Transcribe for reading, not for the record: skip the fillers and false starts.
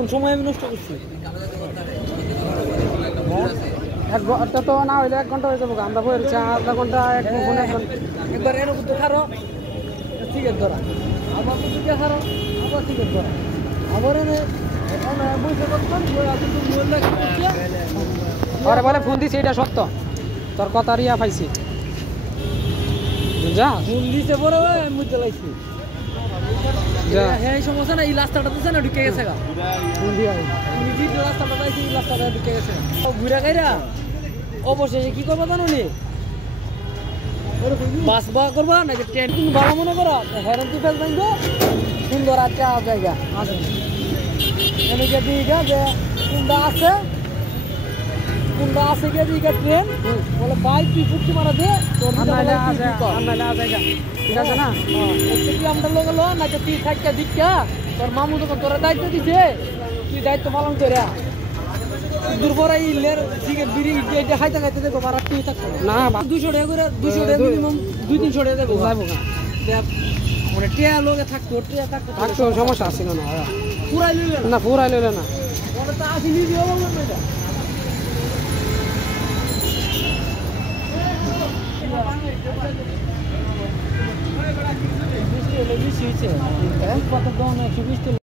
কোন সময় আমি নষ্ট করছি? এক ঘন্টা তো না হইলে 1 ঘন্টা হয়ে যাবো আমরা বইছি আধা ঘন্টা 1 ঘন্টা একবার এর উপর খারো টিকিট ধরা, আবার টিকিট খারো, আবার টিকিট ধরা, আবার এনে বসে করতাম আরে বলে ফোন দিছি এটা সত্য তোর কথা রিয়া পাইছি যা ফোন দিছে বড় আমি বুঝতে লাইছি যা হ্যাঁ এই সমস্যা না, এই রাস্তাটা দিছে না ঢুকে গেছে গা ফোন দিয়া তুমি যে রাস্তাটা পাইছি এই রাস্তাটা ঢুকে গেছে ঘুরে গাইরা অবশেষে কি করবো জানো নি? বাস বা করবা নাকি ট্রেন? তুমি ভালো মনে করো হেরন তুই ফেল বাইন্দো সুন্দর একটা জায়গা আছে এনে গিয়ে দিঘা যে কুন্ডা আছে গিয়ে দিঘা ট্রেন বলে ভাই তুই ফুটকি মারা দে তোর আমনাইলে আছে ঠিক আছে না তুই আমরা লোক লো নাকি তুই থাকতে দীক্ষা তোর মামু তো তোর দায়িত্ব দিছে তুই দায়িত্ব পালন করে দুর্বরা ইলের দিকে বিড়ি এটা খাইতে খাইতে দেখো আর তুই থাকতো না 200 টাকা করে 200 টাকা মিনিমাম 200-300 টাকা দেবো যাইবো না মানে টিয়া লোকে থাকতো টিয়া থাকতো থাকতো সমস্যা ছিল না পুরাই লইলে না পুরাই লইলে না ওটা তো আসি নিবি বললাম না এটা বেশি হয়েছে কত দাম 120